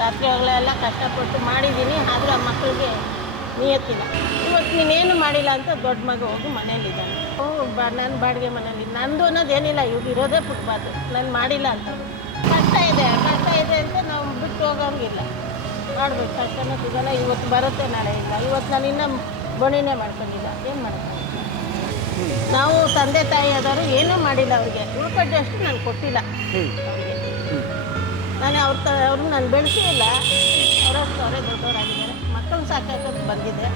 ರಾತ್ರಿ ಹಗಲೆಲ್ಲ ಕಷ್ಟಪಟ್ಟು ಮಾಡಿದ್ದೀನಿ, ಆದರೂ ಆ ಮಕ್ಕಳಿಗೆ ನಿಯತ್ತಿಲ್ಲ. ಇವತ್ತು ನೀನೇನು ಮಾಡಿಲ್ಲ ಅಂತ ದೊಡ್ಡ ಮಗ ಹೋಗಿ ಮನೇಲಿದ್ದಾನೆ. ನಾನು ಬಾಡಿಗೆ ಮನೇಲಿ ನಂದು ಅನ್ನೋದೇನಿಲ್ಲ, ಇವ್ರು ಇರೋದೇ ಫುಟ್ಪಾತು, ನಾನು ಮಾಡಿಲ್ಲ ಅಂತ. ಕಷ್ಟ ಇದೆ ಅಂತ ನಾವು ಬಿಟ್ಟು ಹೋಗೋಂಗಿಲ್ಲ, ಮಾಡಬೇಕು. ಕಷ್ಟನೂ ಸಿಗೋಲ್ಲ, ಇವತ್ತು ಬರುತ್ತೆ ನಾಳೆ ಇಲ್ಲ. ಇವತ್ತು ನಾನು ಇನ್ನೂ ಬಣಿನೇ ಮಾಡ್ಕೊಂಡಿಲ್ಲ, ಏನು ಮಾಡೋದು. ನಾವು ತಂದೆ ತಾಯಿ ಆದವರು ಏನೂ ಮಾಡಿಲ್ಲ ಅವ್ರಿಗೆ, ಉಳ್ಕೊಟ್ಟಷ್ಟು ನಾನು ಕೊಟ್ಟಿಲ್ಲ ಅವ್ರಿಗೆ. ನಾನು ಅವ್ರನ್ನ ನಾನು ಬೆಳೆಸೇ ಇಲ್ಲ, ಅವರಷ್ಟು ಅವರೇ ದೊಡ್ಡವರಾಗಿದ್ದಾರೆ. ಮಕ್ಕಳು ಸಾಕಂತ ಬಂದಿದೆ,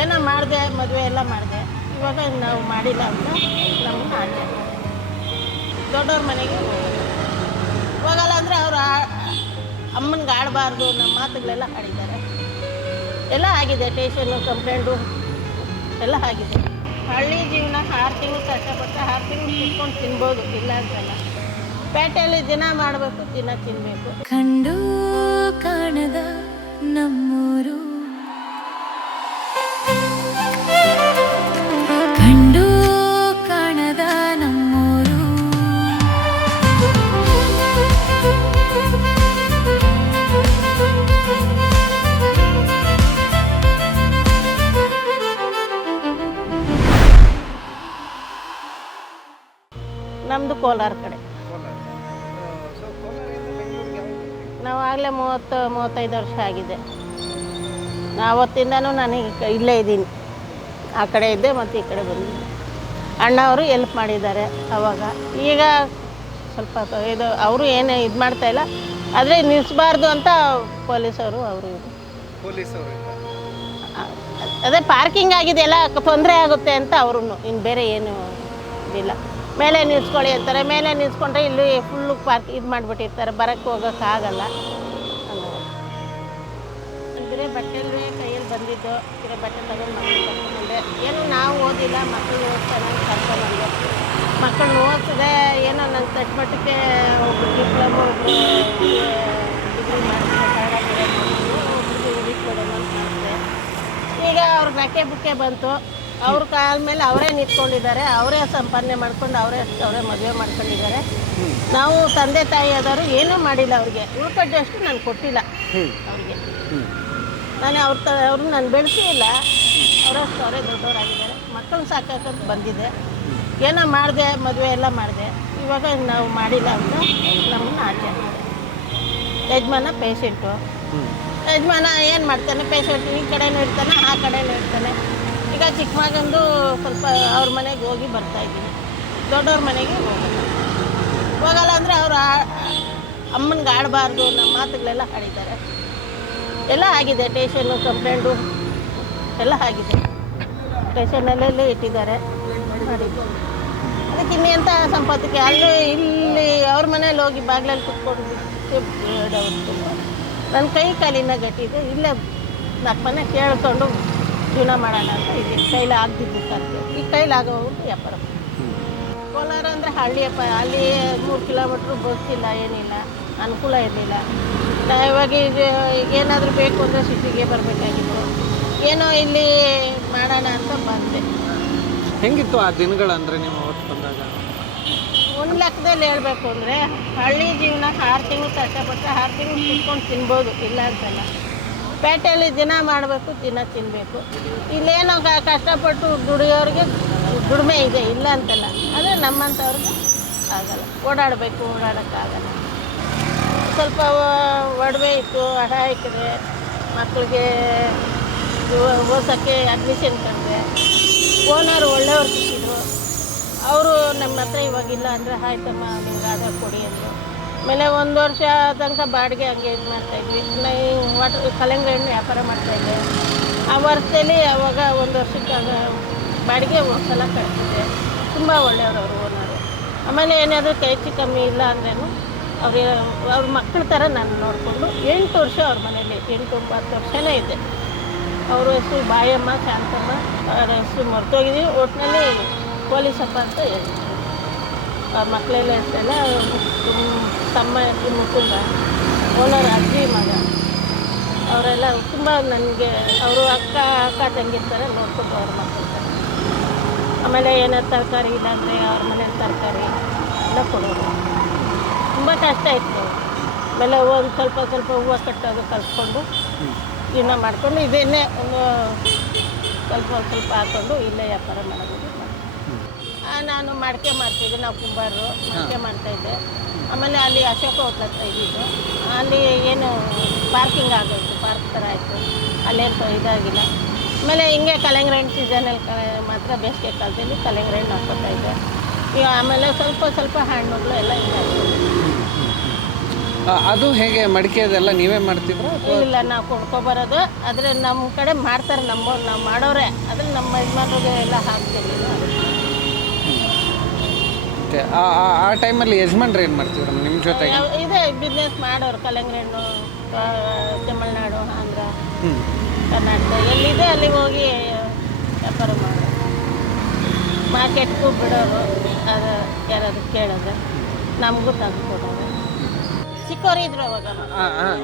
ಏನೋ ಮಾಡಿದೆ, ಮದುವೆ ಎಲ್ಲ ಮಾಡಿದೆ. ಇವಾಗ ನಾವು ಮಾಡಿಲ್ಲ ಅಂತ ನಮ್ಮನ್ನ ಆಚೆ ದೊಡ್ಡವ್ರ ಮನೆಗೆ ಹೋಗಲ್ಲ ಅಂದರೆ ಅವರು ಅಮ್ಮನಿಗೆ ಆಡಬಾರ್ದು, ನಮ್ಮ ಮಾತುಗಳೆಲ್ಲ ಆಡಿದ್ದಾರೆ. ಎಲ್ಲ ಆಗಿದೆ, ಸ್ಟೇಷನ್ನು ಕಂಪ್ಲೇಂಟು ಎಲ್ಲ ಆಗಿದೆ. ಹಳ್ಳಿ ಜೀವನ 6 ತಿಂಗಳು ಕಷ್ಟಪಟ್ಟು 6 ತಿಂಗಳು ತಿನ್ಕೊಂಡು ತಿನ್ಬೋದು, ಇಲ್ಲ ಅಂತಲ್ಲ. ಪೇಟೆಯಲ್ಲಿ ದಿನ ಮಾಡಬೇಕು, ದಿನ ತಿನ್ನಬೇಕು. ಕಂಡು ಕಾಣದ ನಮ್ಮೂರು, ಕಂಡು ಕಾಣದ ನಮ್ಮೂರು. ನಮ್ಮದು ಕೋಲಾರ ಕಡೆ. ನಾವು ಆಗಲೇ 30-35 ವರ್ಷ ಆಗಿದೆ. ಆವತ್ತಿಂದನೂ ನನಗೆ ಇಲ್ಲೇ ಇದ್ದೀನಿ, ಆ ಕಡೆ ಇದ್ದೆ ಮತ್ತು ಈ ಕಡೆ ಬಂದಿದ್ದೆ. ಅಣ್ಣವರು ಎಲ್ಪ್ ಮಾಡಿದ್ದಾರೆ ಅವಾಗ. ಈಗ ಸ್ವಲ್ಪ ಇದು ಅವರು ಏನು ಇದು ಮಾಡ್ತಾಯಿಲ್ಲ, ಆದರೆ ನಿಲ್ಲಿಸಬಾರ್ದು ಅಂತ ಪೊಲೀಸವರು ಅವರು ಅದೇ ಪಾರ್ಕಿಂಗ್ ಆಗಿದೆಯಲ್ಲ, ತೊಂದರೆ ಆಗುತ್ತೆ ಅಂತ ಅವರು, ಇನ್ನು ಬೇರೆ ಏನು ಇದಿಲ್ಲ. ಮೇಲೆ ನಿಲ್ಸ್ಕೊಳ್ಳಿ ಅಂತಾರೆ, ಮೇಲೆ ನಿಲ್ಸ್ಕೊಂಡ್ರೆ ಇಲ್ಲಿ ಫುಲ್ಲು ಪಾರ್ಕ್ ಇದು ಮಾಡಿಬಿಟ್ಟಿರ್ತಾರೆ, ಬರೋಕ್ಕೆ ಹೋಗೋಕ್ಕಾಗಲ್ಲ. ಅಂದರೆ ಬಟ್ಟೆಲ್ವೇ ಕೈಯಲ್ಲಿ ಬಂದಿದ್ದು, ಬಟ್ಟೆ ತಗೊಂಡು ಮಕ್ಕಳು ಕರ್ಕೊಂಡ್ಬಂದೆ. ಏನು ನಾವು ಓದಿಲ್ಲ, ಮಕ್ಕಳು ಓದ್ತಾನೆ ಕರ್ಕೊಂಡ್ಬಂದೆ. ಮಕ್ಕಳನ್ನ ಓದಿಸಿದೆ, ಏನೋ ನನ್ನ ತಟ್ಟಮಟ್ಟಕ್ಕೆ ಒಬ್ಬರು ಡಿಪ್ಲೊಮೊ, ಒಬ್ಬರು ಡಿಗ್ರಿ ಮಾಡಿಸಿದೆ, ಕನ್ನಡ ಮೀಡಿಯಮ್ ಒಬ್ಬರಿಗೆ ಇಂಗ್ಲೀಷ್ ಮೀಡಿಯಮ್ ಅಂತ ಮಾಡಿಸಿದೆ. ಈಗ ಅವ್ರಿಗೆ ನಕ್ಕೆ ಬುಕ್ಕೆ ಬಂತು, ಅವ್ರ ಕಾಲ ಮೇಲೆ ಅವರೇ ನಿಂತ್ಕೊಂಡಿದ್ದಾರೆ, ಅವರೇ ಸಂಪಾದನೆ ಮಾಡ್ಕೊಂಡು ಅವರೇ ಮದುವೆ ಮಾಡ್ಕೊಂಡಿದ್ದಾರೆ. ನಾವು ತಂದೆ ತಾಯಿ ಆದವರು ಏನೂ ಮಾಡಿಲ್ಲ ಅವ್ರಿಗೆ, ಉಳ್ಕೊಟ್ಟಷ್ಟು ನಾನು ಕೊಟ್ಟಿಲ್ಲ ಅವ್ರಿಗೆ. ನಾನು ಅವ್ರನ್ನ ನಾನು ಬೆಳೆಸೇ ಇಲ್ಲ, ಅವರಷ್ಟು ಅವರೇ ದೊಡ್ಡವರಾಗಿದ್ದಾರೆ. ಮಕ್ಕಳು ಸಾಕಂತ ಬಂದಿದೆ, ಏನೋ ಮಾಡಿದೆ, ಮದುವೆ ಎಲ್ಲ ಮಾಡಿದೆ. ಇವಾಗ ನಾವು ಮಾಡಿಲ್ಲ ಅಂತ ನಮ್ಮನ್ನ ಆಚೆ. ಯಜಮಾನ ಪೇಷೆಂಟು, ಯಜಮಾನ ಏನು ಮಾಡ್ತಾನೆ, ಪೇಷೆಂಟ್ ಈ ಕಡೆನೂ ಇರ್ತಾನೆ, ಆ ಕಡೆನೂ ಇರ್ತಾನೆ. ಈಗ ಚಿಕ್ಕ ಮಗಂದು ಸ್ವಲ್ಪ ಅವ್ರ ಮನೆಗೆ ಹೋಗಿ ಬರ್ತಾಯಿದ್ದೀನಿ, ದೊಡ್ಡವ್ರ ಮನೆಗೆ ಹೋಗಲ್ಲ ಅಂದರೆ ಅವರು ಅಮ್ಮನಿಗೆ ಆಡಬಾರ್ದು, ನಮ್ಮ ಮಾತುಗಳೆಲ್ಲ ಆಡಿದ್ದಾರೆ. ಎಲ್ಲ ಆಗಿದೆ, ಸ್ಟೇಷನ್ನು ಕಂಪ್ಲೇಂಟು ಎಲ್ಲ ಆಗಿದೆ. ಸ್ಟೇಷನಲ್ಲೇ ಇಟ್ಟಿದ್ದಾರೆ, ಮಾಡಿದ್ದು. ಅದಕ್ಕೆ ಇನ್ನೆಂಥ ಸಂಪಾದಕ್ಕೆ ಅಲ್ಲೂ ಇಲ್ಲಿ ಅವ್ರ ಮನೇಲಿ ಹೋಗಿ ಬಾಗಿಲಲ್ಲಿ ಕುತ್ಕೊಂಡು ನನ್ನ ಕೈ ಕಾಲಿನ ಗಟ್ಟಿದೆ. ಇಲ್ಲೇ 4 ಮನೆ ಕೇಳ್ಕೊಂಡು ಜೀವನ ಮಾಡೋಣ ಅಂತ ಇಲ್ಲಿ ಕೈಲಿ ಆಗ್ತಿದ್ದು ಖರ್ಚು, ಈ ಕೈಲಾಗೋರು ವ್ಯಾಪಾರ. ಕೋಲಾರ ಅಂದರೆ ಹಳ್ಳಿಯಪ್ಪ, ಅಲ್ಲಿ 3 ಕಿಲೋಮೀಟ್ರು ಬಸ್ ಇಲ್ಲ, ಏನಿಲ್ಲ, ಅನುಕೂಲ ಇರಲಿಲ್ಲ. ಇವಾಗ ಏನಾದರೂ ಬೇಕು ಅಂದರೆ ಸಿಟಿಗೆ ಬರಬೇಕಾಗಿತ್ತು. ಏನೋ ಇಲ್ಲಿ ಮಾಡೋಣ ಅಂತ ಬಂದೆ. ಹೆಂಗಿತ್ತು ಆ ದಿನಗಳಂದರೆ ನೀವು ಹೊತ್ತು ಬಂದಾಗ? ಒಂದು ಲೆಕ್ಕದಲ್ಲಿ ಹೇಳಬೇಕು ಅಂದರೆ ಹಳ್ಳಿ ಜೀವನ 6 ತಿಂಗಳು ಕಷ್ಟಪಟ್ಟು 6 ತಿಂಗಳು ತಿನ್ಕೊಂಡು ತಿನ್ಬೋದು, ಇಲ್ಲ ಅಂತಲ್ಲ. ಪೇಟೆಯಲ್ಲಿ ದಿನ ಮಾಡಬೇಕು, ದಿನ ತಿನ್ನಬೇಕು. ಇಲ್ಲೇನೋ ಕಷ್ಟಪಟ್ಟು ದುಡಿಯೋರಿಗೆ ದುಡಿಮೆ ಇದೆ, ಇಲ್ಲ ಅಂತಲ್ಲ. ಆದರೆ ನಮ್ಮಂಥವ್ರಿಗೆ ಆಗಲ್ಲ, ಓಡಾಡೋಕ್ಕಾಗಲ್ಲ. ಸ್ವಲ್ಪ ಒಡವೆ ಇತ್ತು, ಹಠ ಹಾಕಿದೆ, ಮಕ್ಕಳಿಗೆ ಓದೋಕ್ಕೆ ಅಡ್ಮಿಷನ್ ಕರೆದೆ. ಓನರ್ ಒಳ್ಳೆಯವ್ರು ಸಿಕ್ಕಿದ್ರು, ಅವರು ನಮ್ಮ ಹತ್ರ ಇವಾಗಿಲ್ಲ ಅಂದರೆ ಆಯ್ತಮ್ಮ ನಿಮ್ಗೆ ಆಧಾರ್ ಕೊಡಿ ಅಂದರು. ಆಮೇಲೆ 1 ವರ್ಷ ತನಕ ಬಾಡಿಗೆ ಹಂಗೆ ಇದು ಮಾಡ್ತಾಯಿದ್ವಿ. ಕಲ್ಲಂಗಡಿ ಹಣ್ಣು ವ್ಯಾಪಾರ ಮಾಡ್ತಾಯಿದ್ದೆ. ಆ ವರ್ಷದಲ್ಲಿ ಅವಾಗ 1 ವರ್ಷಕ್ಕೆ ಬಾಡಿಗೆ ಒಂದ್ಸಲ ಕಟ್ತಿದ್ದೆ. ತುಂಬ ಒಳ್ಳೆಯವರು ಅವರು ಓನರು. ಆಮೇಲೆ ಏನಾದರೂ ಹೆಚ್ಚು ಕಮ್ಮಿ ಇಲ್ಲ ಅಂದ್ರೂ ಅವ್ರ ಮಕ್ಕಳ ಥರ ನಾನು ನೋಡಿಕೊಂಡು 8 ವರ್ಷ ಅವ್ರ ಮನೇಲಿ 8-9 ವರ್ಷನೇ ಇದ್ದೆ. ಅವ್ರ ಹೆಸರು ಬಾಯಮ್ಮ, ಶಾಂತಮ್ಮ, ಅವ್ರ ಹೆಸರು ಮರ್ತೋಗಿದ್ದೀವಿ. ಒಟ್ಟಿನಲ್ಲಿ ಪೊಲೀಸಪ್ಪ ಅಂತ ಹೇಳ್ತೀವಿ. ಅವ್ರ ಮಕ್ಕಳೆಲ್ಲ ಇರ್ತಾಯಿಲ್ಲ, ತಮ್ಮ ಹೆಸರು ಮುಕುಂದ, ಓನರ್ ಅಜ್ಜಿ ಮಗ. ಅವರೆಲ್ಲ ತುಂಬ ನನಗೆ ಅವರು ಅಕ್ಕ ತಂಗಿರ್ತಾರೆ, ನೋಡ್ಕೊಂಡು ಅವ್ರ ಮಕ್ಕಳು. ಆಮೇಲೆ ಏನಾದ್ರು ತರಕಾರಿ ಇಲ್ಲಾಂದರೆ ಅವ್ರ ಮನೇಲಿ ತರಕಾರಿ ಎಲ್ಲ ಕೊಡೋರು. ತುಂಬ ಕಷ್ಟ ಇತ್ತು. ಆಮೇಲೆ ಒಂದು ಸ್ವಲ್ಪ ಸ್ವಲ್ಪ ಹೂವು ಕಟ್ಟೋದು ಕಲ್ತ್ಕೊಂಡು ಜೀವನ ಮಾಡಿಕೊಂಡು ಇದನ್ನೇ ಒಂದು ಸ್ವಲ್ಪ ಸ್ವಲ್ಪ ಹಾಕ್ಕೊಂಡು ಇಲ್ಲೇ ವ್ಯಾಪಾರ ಮಾಡೋದು. ನಾನು ಮಡಿಕೆ ಮಾಡ್ತಿದ್ದೆ, ನಾವು ಕುಂಬಾರರು ಮಡಿಕೆ ಮಾಡ್ತಾಯಿದ್ದೆ. ಆಮೇಲೆ ಅಲ್ಲಿ ಅಶೋಕ ಹೋಟ್ಲ್ ಹತ್ರ ಇದ್ದಿದ್ದು, ಅಲ್ಲಿ ಏನು ಪಾರ್ಕಿಂಗ್ ಆಗೋಯ್ತು, ಪಾರ್ಕ್ ಥರ ಆಯಿತು, ಅಲ್ಲೇನು ಇದಾಗಿಲ್ಲ. ಆಮೇಲೆ ಹಿಂಗೆ ಕಲ್ಲಂಗಡಿ ಸೀಸನಲ್ಲಿ ಮಾತ್ರ ಬೇಸಿಗೆ ಕಾಲದಲ್ಲಿ ಕಲ್ಲಂಗಡಿ ಹಾಕ್ಕೊತಾಯಿದ್ದೆ. ಈಗ ಆಮೇಲೆ ಸ್ವಲ್ಪ ಸ್ವಲ್ಪ ಹಣ್ಣುಗಳು ಎಲ್ಲ ಇದಾಯಿತು. ಅದು ಹೇಗೆ ಮಡಿಕೆ ಅದೆಲ್ಲ ನೀವೇ ಮಾಡ್ತಿದ್ರಾ? ಇಲ್ಲ, ನಾವು ಕೊಂಡ್ಕೊಬರೋದು. ಆದರೆ ನಮ್ಮ ಕಡೆ ಮಾಡ್ತಾರೆ, ನಾವು ಮಾಡೋರೆ. ಆದರೆ ನಮ್ಮ ಯಜಮಾನ್ರಿಗೆ ಎಲ್ಲ ಹಾಕ್ತಿರ್ಲಿಲ್ಲ. ಓಕೆ. ಆ ಟೈಮಲ್ಲಿ ಯಜಮಾನ್ರು ಏನು ಮಾಡ್ತಿದ್ರು ನಿಮ್ಮ ಜೊತೆಗೆ? ಇದೇ ಬಿಸ್ನೆಸ್ ಮಾಡೋರು, ಕಲ್ಲಂಗಡಿ ಹಣ್ಣು ತಮಿಳ್ನಾಡು, ಆಂಧ್ರ, ಕರ್ನಾಟಕ ಎಲ್ಲಿದೆ ಅಲ್ಲಿಗೆ ಹೋಗಿ ವ್ಯಾಪಾರ ಮಾಡೋರು. ಮಾರ್ಕೆಟ್ಗೂ ಬಿಡೋರು, ಅದು ಯಾರಾದ್ರು ಕೇಳಿದ್ರೆ ನಮಗೂ ತಂದುಕೊಡೋರು. ಚಿಕ್ಕವರು ಇದ್ರು ಅವಾಗ,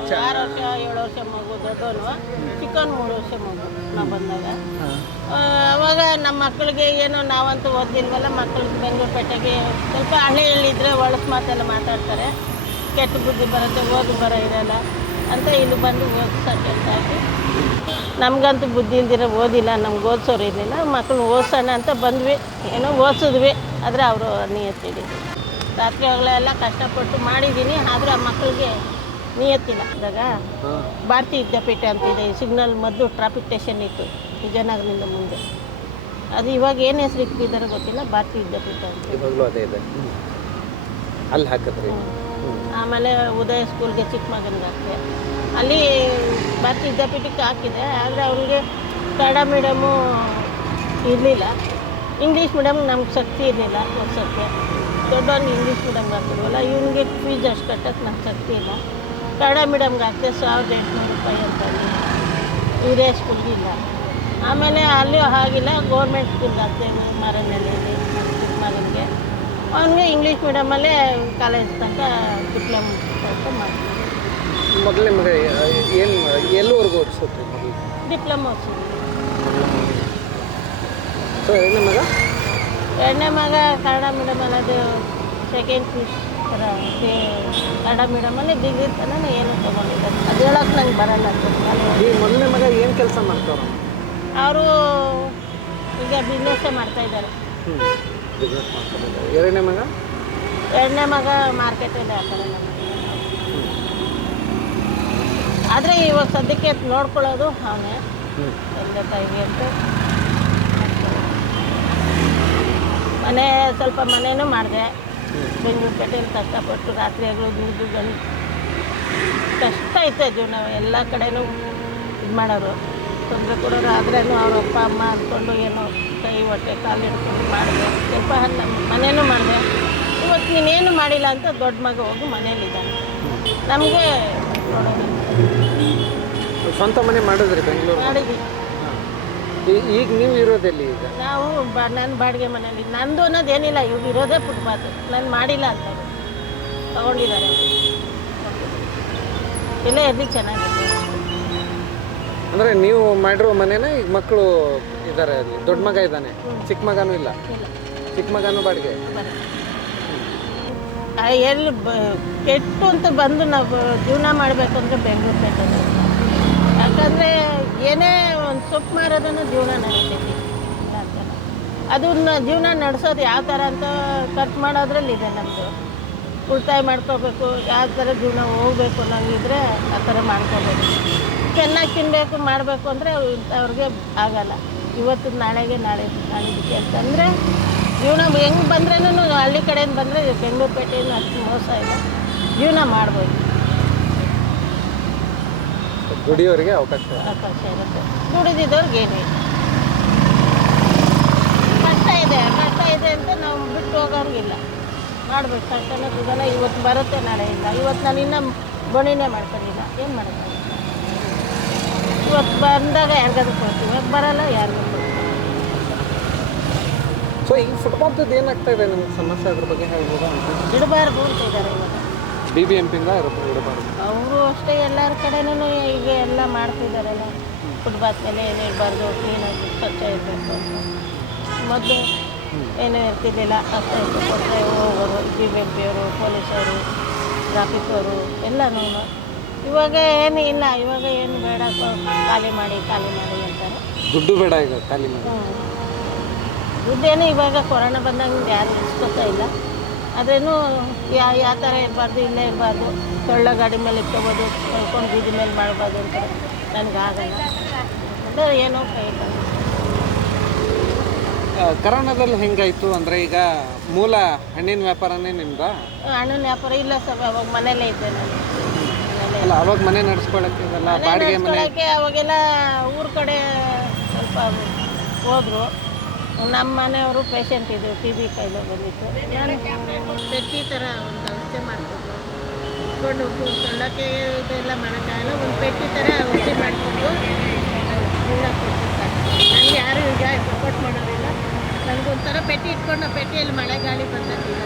6 ವರ್ಷ 7 ವರ್ಷ ಮಗು, ದೊಡ್ಡವನು ಚಿಕ್ಕವನು 3 ವರ್ಷ ಮಗು ನಾವು ಬಂದಾಗ. ಅವಾಗ ನಮ್ಮ ಮಕ್ಕಳಿಗೆ ಏನೋ ನಾವಂತೂ ಓದಿಲ್ವಲ್ಲ, ಮಕ್ಕಳಿಗೆ ಬೆಂಗಳೂರು ಪೇಟೆಗೆ ಸ್ವಲ್ಪ ಹಳ್ಳಿಯಲ್ಲಿದ್ದರೆ ಒಳಸ್ ಮಾತೆಲ್ಲ ಮಾತಾಡ್ತಾರೆ, ಕೆಟ್ಟ ಬುದ್ಧಿ ಬರುತ್ತೆ, ಓದು ಬರೋ ಇರೋಲ್ಲ ಅಂತ ಇಲ್ಲಿ ಬಂದು ಓದಿಸೋಕೆ ಹಾಕಿ. ನಮಗಂತೂ ಬುದ್ಧಿ ಇಲ್ದಿರೋ ಓದಿಲ್ಲ, ನಮ್ಗೆ ಓದಿಸೋರು ಇರಲಿಲ್ಲ. ಮಕ್ಕಳನ್ನ ಓದಿಸೋಣ ಅಂತ ಬಂದ್ವಿ, ಏನೋ ಓದಿಸಿದ್ವಿ. ಆದರೆ ಅವರು ನಿಯತ್ತಿಲ್ಲ. ರಾತ್ರಿ ಹಗಲೆಲ್ಲ ಕಷ್ಟಪಟ್ಟು ಮಾಡಿದ್ದೀನಿ, ಆದರೂ ಆ ಮಕ್ಕಳಿಗೆ ನಿಯತ್ತಿಲ್ಲ. ಇದ್ದಾಗ ಭಾರತೀಯ ವಿದ್ಯಾಪೀಠ ಅಂತಿದೆ, ಸಿಗ್ನಲ್ ಮೊದಲು ಟ್ರಾಫಿಕ್ ಸ್ಟೇಷನ್ ಇತ್ತು ವಿಜಯನಗರದಿಂದ ಮುಂದೆ. ಅದು ಇವಾಗ ಏನು ಹೆಸರು ಇಟ್ಟಿದ್ದಾರೆ ಗೊತ್ತಿಲ್ಲ, ಭಾರತೀಯ ವಿದ್ಯಾಪೀಠ ಅಂತ ಇವಾಗಲೂ ಅದೇ ಇದೆ. ಅಲ್ಲಿ ಹಾಕಿದ್ರಿ? ಆಮೇಲೆ ಉದಯ ಸ್ಕೂಲ್ಗೆ ಚಿಕ್ಕ ಮಗನಿಗೆ ಹಾಕಿದೆ. ಅಲ್ಲಿ ಭಾರತೀಯ ವಿದ್ಯಾಪೀಠಕ್ಕೆ ಹಾಕಿದೆ. ಆದರೆ ಅವ್ರಿಗೆ ಕನ್ನಡ ಮೀಡಿಯಮು ಇರಲಿಲ್ಲ, ಇಂಗ್ಲೀಷ್ ಮೀಡಿಯಮ್ ನಮ್ಗೆ ಶಕ್ತಿ ಇರಲಿಲ್ಲ ಓದ್ಸೋಕ್ಕೆ. ದೊಡ್ಡವನಿಗೆ ಇಂಗ್ಲೀಷ್ ಮೀಡಿಯಮ್ಗೆ ಹಾಕಿದ್ವಲ್ಲ, ಇವನಿಗೆ ಫೀಸ್ ಅಷ್ಟು ಕಟ್ಟೋಕ್ಕೆ ನಂಗೆ ಶಕ್ತಿ ಇಲ್ಲ. ಕನ್ನಡ ಮೀಡಿಯಮ್ಗೆ ಹಾಕಿದೆ, 1800 ರೂಪಾಯಿ ಅಂತ. ಉದಯ ಸ್ಕೂಲ್ಗೆ ಇಲ್ಲ. ಆಮೇಲೆ ಅಲ್ಲಿ ಆಗಿಲ್ಲ, ಗೌರ್ಮೆಂಟ್ ಸ್ಕೂಲ್ಗೆ ಹಾಕ್ತೇವೆ ಮಾರನಹಳ್ಳಿಯಲ್ಲಿ ಚಿಕ್ಕ ಮಗನಿಗೆ. ಅವನಿಗೆ ಇಂಗ್ಲೀಷ್ ಮೀಡಿಯಮಲ್ಲೇ ಕಾಲೇಜ್ ತನಕ ಡಿಪ್ಲೊಮಾ ತನಕ ಮಾಡ್ತೀವಿ. ಮೊದಲೇ ಮಗ ಏನು ಎಲ್ಲವರೆಗೂ ಓದಿಸೋದ್ರಿ? ಮೊದಲು ಡಿಪ್ಲೊಮಾ ಓದಿಸಿದ್ವಿ. ಸೊ ಎರಡನೇ ಮಗ ಕನ್ನಡ ಮೀಡಿಯಮಲ್ಲಿ, ಅದು ಸೆಕೆಂಡ್ ಪೀಸ್ ಥರ ಕನ್ನಡ ಮೀಡಿಯಮಲ್ಲಿ ಡಿಗ್ರಿ ತನಕ ಏನೂ ತೊಗೊಂಡಿದ್ದಾರೆ. ಅದು ಹೇಳೋಕೆ ನಂಗೆ ಬರಲ್ಲ. ಈ ಮೊದಲನೇ ಮಗ ಏನು ಕೆಲಸ ಮಾಡ್ತಾರೆ? ಅವರು ಈಗ ಬಿಸ್ನೆಸ್ಸೇ ಮಾಡ್ತಾಯಿದ್ದಾರೆ. ಬಿಸ್ನೆಸ್ ಮಾಡ್ತಾರೆ. ಎರಡನೇ ಮಗ ಮಾರ್ಕೆಟಲ್ಲಿ ವ್ಯಾಪಾರ ಮಾಡ್ತಾರೆ. ಆದರೆ ಇವಾಗ ಸದ್ಯಕ್ಕೆ ನೋಡ್ಕೊಳ್ಳೋದು ಅವನೇ, ತಂದೆ ತಾಯಿಗೆ ಅಂತ. ಮನೆ ಸ್ವಲ್ಪ ಮನೇನೂ ಮಾಡಿದೆ, ಬೆಂಗಳೂರು ಪೇಟೆಯಲ್ಲಿ ಕಷ್ಟಪಟ್ಟು ರಾತ್ರಿ ಆಗಲು ದುಡ್ದು ಗಂಡು ಕಷ್ಟ ಐತೆ ಜೀವನ. ಎಲ್ಲ ಕಡೆನೂ ಇದು ಮಾಡೋರು, ತೊಂದರೆ ಕೊಡೋರು. ಆದ್ರೂ ಅವ್ರ ಅಪ್ಪ ಅಮ್ಮ ಅಂದ್ಕೊಂಡು ಏನೋ ಕೈ ಹೊಟ್ಟೆ ಕಾಲು ಹಿಡ್ಕೊಂಡು ಮಾಡಿದೆ. ಸ್ವಲ್ಪ ಮನೇನೂ ಮಾಡಿದೆ. ಇವತ್ತು ನೀನೇನು ಮಾಡಿಲ್ಲ ಅಂತ ದೊಡ್ಡ ಮಗ ಹೋಗಿ ಮನೇಲಿದ್ದಾನೆ. ನಮಗೆ ನೋಡೋದು ಸ್ವಂತ ಮನೆ ಮಾಡಿದ್ರಿ ಬೆಂಗಳೂರು? ಮಾಡಿದ್ವಿ. ಈಗ ನೀವು ಇರೋದೆಲ್ಲಿ? ಈಗ ನಾವು ನನ್ನ ಬಾಡಿಗೆ ಮನೇಲಿ. ನಂದು ಅನ್ನೋದೇನಿಲ್ಲ, ಇವಾಗ ಇರೋದೇ ಫುಟ್ಪಾತ್. ನಾನು ಮಾಡಿಲ್ಲ ಅಂತ ತಗೊಂಡಿದ್ದಾರೆ. ಎಲ್ಲ ಎಲ್ಲಿ ಚೆನ್ನಾಗಿದೆ. ಅಂದರೆ ನೀವು ಮಾಡಿರೋ ಮನೇನ ಈಗ ಮಕ್ಕಳು ಇದ್ದಾರೆ, ಅಲ್ಲಿ ದೊಡ್ಡ ಮಗ ಇದ್ದಾನೆ, ಚಿಕ್ಕ ಮಗನೂ ಇಲ್ಲ? ಚಿಕ್ಕ ಮಗನೂ ಬಾಡಿಗೆ? ಎಲ್ಲಿ ಕೆಟ್ಟು ಅಂತ ಬಂದು ನಾವು ಜೀವನ ಮಾಡಬೇಕು ಅಂದರೆ ಬೆಂಗಳೂರು ಪೇಟೆ. ಯಾಕಂದರೆ ಏನೇ ಒಂದು ಸೊಪ್ಪು ಮಾರೋದನ್ನು ಜೀವನ ನಡೀತೈತಿ ಇಲ್ಲ ಅಂತಲ್ಲ. ಅದನ್ನ ಜೀವನ ನಡೆಸೋದು ಯಾವ ಥರ ಅಂತ ಖರ್ಚು ಮಾಡೋದ್ರಲ್ಲಿದೆ ನಮ್ಮದು. ಉಳಿತಾಯ ಮಾಡ್ಕೋಬೇಕು, ಯಾವ ಥರ ಜೀವನ ಹೋಗಬೇಕು ಅನ್ನೋಂಗಿದ್ರೆ ಆ ಥರ ಮಾಡ್ಕೋಬೇಕು. ಚೆನ್ನಾಗಿ ತಿನ್ನಬೇಕು ಮಾಡಬೇಕು ಅಂದರೆ ಅವ್ರಿಗೆ ಆಗಲ್ಲ. ಇವತ್ತು ನಾಳೆಗೆ ನಾಳಿದ್ದಕ್ಕೆ ಅಂತಂದರೆ ಜೀವನ ಹೆಂಗೆ ಬಂದ್ರೇನು ಹಳ್ಳಿ ಕಡೆಯಿಂದ ಬಂದರೆ ಬೆಂಗಳೂರು ಪೇಟೆಯಿಂದ ಅಷ್ಟು ಮೋಸ ಇದೆ. ಜೀವನ ಮಾಡ್ಬೋದು, ದುಡಿಯೋರಿಗೆ ಅವಕಾಶ ಇರುತ್ತೆ. ದುಡಿದಿದ್ದವ್ರಿಗೆ ಏನೇ ಕಷ್ಟ ಇದೆ ಅಂತ ನಾವು ಬಿಟ್ಟು ಹೋಗೋಂಗಿಲ್ಲ. ಮಾಡಬೇಕು, ಕಷ್ಟನೇ ಸಿಗಲ್ಲ. ಇವತ್ತು ಬರುತ್ತೆ, ನಾಳೆ ಇಲ್ಲ. ಇವತ್ತು ನಾನು ಇನ್ನೂ ಬಣಿನೇ ಮಾಡ್ಕೊಂಡಿಲ್ಲ, ಏನು ಮಾಡೋದು? ಇವತ್ತು ಬಂದಾಗ ಯಾರಿಗಾದ್ರೂ ಕೊಡ್ತೀವಿ, ಇವತ್ತು ಬರಲ್ಲ, ಯಾರಿಗೂ ಕೊಡ್ತೀವಿ. ಸೊ ಈ ಫುಟ್ಪಾತ್ದು ಏನಾಗ್ತಾ ಇದೆ ನಿಮ್ಗೆ ಸಮಸ್ಯೆ? ಅದ್ರ ಬಗ್ಗೆ ಹೇಳ್ಬೋದಾ? ಇಡಬಾರ್ದು ಅಂತ ಇದ್ದಾರೆ ಇವಾಗ. BBMP-ಇಂದ ಇಡಬಾರ್ದು. ಅವರು ಅಷ್ಟೇ ಎಲ್ಲರ ಕಡೆನೂ ಈಗ ಎಲ್ಲ ಮಾಡ್ತಿದ್ದಾರಲ್ಲ, ಫುಟ್ಪಾತ್ ಮೇಲೆ ಏನು ಇರಬಾರ್ದು, ಕ್ಲೀನಾಗಿ ಸ್ವಚ್ಛ ಇರಬೇಕು ಅಂತ. ಮೊದಲು ಏನೂ ಇರ್ತಿದ್ದಿಲ್ಲ, ಅಷ್ಟು ಕೊಟ್ಟರೆ ಹೋಗೋರು BBMP ಅವರು, ಪೊಲೀಸವರು ಟ್ರಾಫಿಕ್ ಅವರು ಎಲ್ಲನೂ. ಇವಾಗ ಏನು ಇಲ್ಲ, ಇವಾಗ ಏನು ಬೇಡ, ಖಾಲಿ ಮಾಡಿ ಅಂತಾರೆ. ದುಡ್ಡು ಬೇಡ ಈಗ ಖಾಲಿ ಮಾಡಿ. ದುಡ್ಡೇನು ಇವಾಗ ಕೊರೋನಾ ಬಂದಂಗೆ ಯಾರು ಇಸ್ಕೊತಾ ಇಲ್ಲ. ಆದ್ರೂ ಯಾವ ಥರ ಇರಬಾರ್ದು, ಇಲ್ಲೇ ಇರಬಾರ್ದು, ತೊಳ್ಳ ಗಾಡಿ ಮೇಲೆ ಇಟ್ಕೋಬೋದು, ತೊಳ್ಕೊಂಡು ಬೀದಿ ಮೇಲೆ ಮಾಡ್ಬೋದು ಅಂತ ನನಗೆ ಆಗಲ್ಲ. ಅಂದರೆ ಏನೋ ಕೈಲ್ಲ. ಕರೋನಾದಲ್ಲಿ ಹೆಂಗಾಯಿತು ಅಂದರೆ ಈಗ ಮೂಲ ಹಣ್ಣಿನ ವ್ಯಾಪಾರನೇ ನಿಮ್ದಾ? ಹಣ್ಣಿನ ವ್ಯಾಪಾರ ಇಲ್ಲ ಸರ್, ಅವಾಗ ಮನೇಲೇ ಇದ್ದೆ ನಾನು. ಅಲ್ಲ ಅವಾಗ ಮನೆ ನಡೆಸ್ಕೊಳಕ್ಕೆ ಇದೆಲ್ಲ ಬಾಡಿಗೆ ಮನೆ. ಅವಾಗೆಲ್ಲ ಊರ ಕಡೆ ಸ್ವಲ್ಪ ಹೋದ್ರು. ನಮ್ಮ ಮನೆಯವರು ಪೇಷಂಟ್ ಇದ್ದರು, TB ಕಾಯಿಲೆ ಬಂದಿತ್ತು. ನಾನು ಪೆಟ್ಟಿ ಥರ ಒಂದು ಔಷಧಿ ಮಾಡ್ತಿದ್ರು, ಇಟ್ಕೊಂಡು ತೊಳ್ಳೋಕ್ಕೆ ಇದೆಲ್ಲ ಮಾಡೋಕ್ಕಾಗಲ್ಲ, ಒಂದು ಪೆಟ್ಟಿ ಥರ ಔಷಧಿ ಮಾಡಿಕೊಂಡು ನನಗೆ ಯಾರು ಈಗ ಸಪೋರ್ಟ್ ಮಾಡೋದಿಲ್ಲ. ನನಗೊಂಥರ ಪೆಟ್ಟಿ ಇಟ್ಕೊಂಡು ಆ ಪೆಟ್ಟಿಯಲ್ಲಿ ಮಳೆ ಗಾಳಿ ಬಂದಿಲ್ಲ.